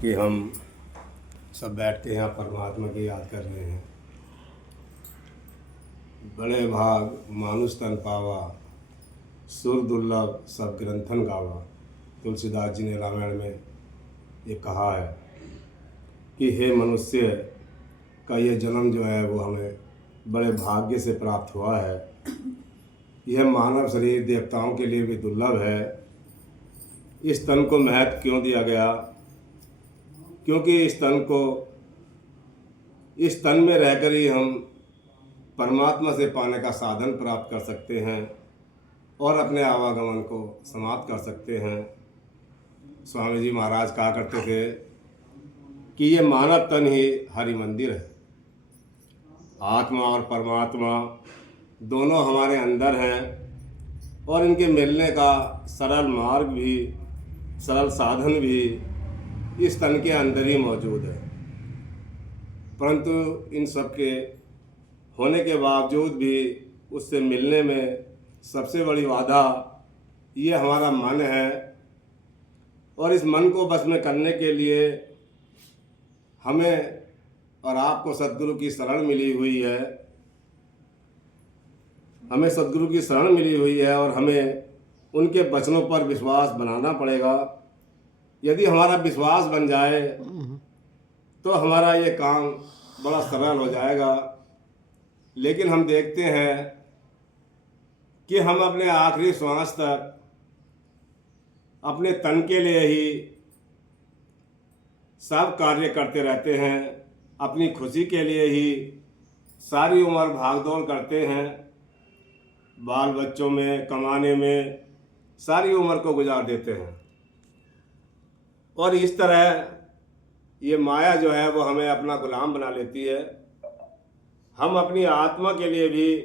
कि हम सब बैठ के यहाँ परमात्मा की याद कर रहे हैं। बड़े भाग मानुष तन पावा, सुर दुर्लभ सब ग्रंथन गावा। तुलसीदास जी ने रामायण में ये कहा है कि हे मनुष्य का ये जन्म जो है वो हमें बड़े भाग्य से प्राप्त हुआ है। यह मानव शरीर देवताओं के लिए भी दुर्लभ है। इस तन को महत्व क्यों दिया गया? क्योंकि इस तन में रहकर ही हम परमात्मा से पाने का साधन प्राप्त कर सकते हैं और अपने आवागमन को समाप्त कर सकते हैं। स्वामी जी महाराज कहा करते थे कि ये मानव तन ही हरि मंदिर है। आत्मा और परमात्मा दोनों हमारे अंदर हैं और इनके मिलने का सरल मार्ग भी, सरल साधन भी इस तन के अंदर ही मौजूद है। परंतु इन सब के होने के बावजूद भी उससे मिलने में सबसे बड़ी बाधा ये हमारा मन है। और इस मन को बस में करने के लिए हमें और आपको सद्गुरु की शरण मिली हुई है। हमें सद्गुरु की शरण मिली हुई है और हमें उनके वचनों पर विश्वास बनाना पड़ेगा। यदि हमारा विश्वास बन जाए तो हमारा ये काम बड़ा सरल हो जाएगा। लेकिन हम देखते हैं कि हम अपने आखिरी श्वास तक अपने तन के लिए ही सब कार्य करते रहते हैं। अपनी खुशी के लिए ही सारी उम्र भागदौड़ करते हैं। बाल बच्चों में, कमाने में सारी उम्र को गुजार देते हैं। और इस तरह ये माया जो है वो हमें अपना गुलाम बना लेती है। हम अपनी आत्मा के लिए भी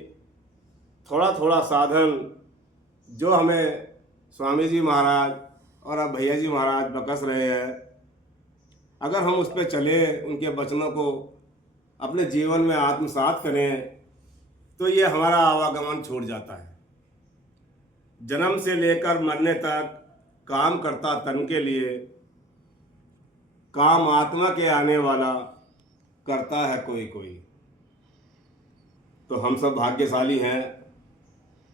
थोड़ा थोड़ा साधन जो हमें स्वामी जी महाराज और अब भैया जी महाराज बकस रहे हैं, अगर हम उस पर चलें, उनके वचनों को अपने जीवन में आत्मसात करें तो ये हमारा आवागमन छूट जाता है। जन्म से लेकर मरने तक काम करता तन के लिए, काम आत्मा के आने वाला करता है कोई कोई। तो हम सब भाग्यशाली हैं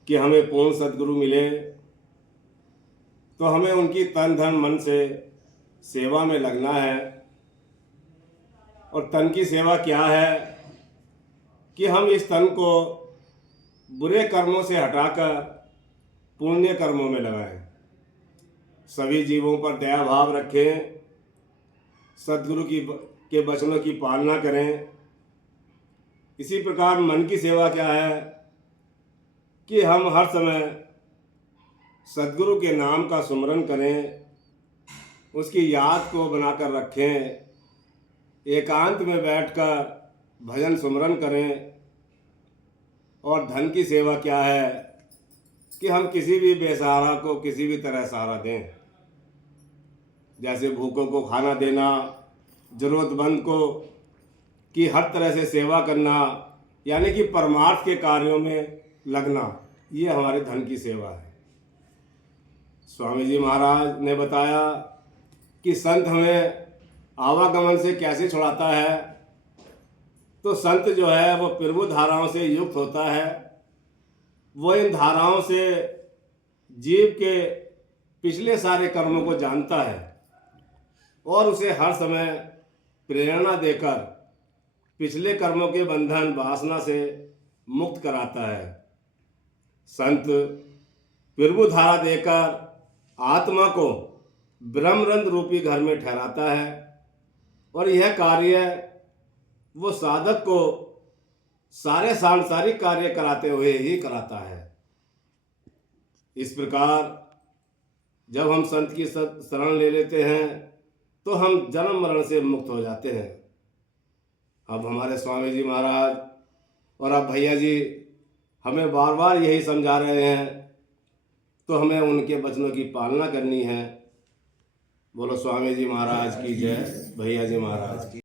कि हमें पूर्ण सद्गुरु मिले। तो हमें उनकी तन धन मन से सेवा में लगना है। और तन की सेवा क्या है कि हम इस तन को बुरे कर्मों से हटाकर पुण्य कर्मों में लगाएं। सभी जीवों पर दया भाव रखें, सद्गुरु के वचनों की पालना करें। इसी प्रकार मन की सेवा क्या है कि हम हर समय सद्गुरु के नाम का सुमरन करें, उसकी याद को बनाकर रखें, एकांत में बैठकर भजन सुमरन करें। और धन की सेवा क्या है कि हम किसी भी बेसहारा को किसी भी तरह सहारा दें। जैसे भूखों को खाना देना, ज़रूरतमंद को की हर तरह से सेवा करना, यानी कि परमार्थ के कार्यों में लगना, ये हमारे धन की सेवा है। स्वामी जी महाराज ने बताया कि संत हमें आवागमन से कैसे छुड़ाता है। तो संत जो है वो प्रभु धाराओं से युक्त होता है। वो इन धाराओं से जीव के पिछले सारे कर्मों को जानता है और उसे हर समय प्रेरणा देकर पिछले कर्मों के बंधन वासना से मुक्त कराता है। संत प्रभु धारा देकर आत्मा को ब्रह्मरंध्र रूपी घर में ठहराता है और यह कार्य वो साधक को सारे सांसारिक कार्य कराते हुए ही कराता है। इस प्रकार जब हम संत की शरण ले लेते हैं तो हम जन्म मरण से मुक्त हो जाते हैं। अब हमारे स्वामी जी महाराज और अब भैया जी हमें बार बार यही समझा रहे हैं, तो हमें उनके वचनों की पालना करनी है। बोलो स्वामी जी महाराज की जय, भैया जी महाराज की।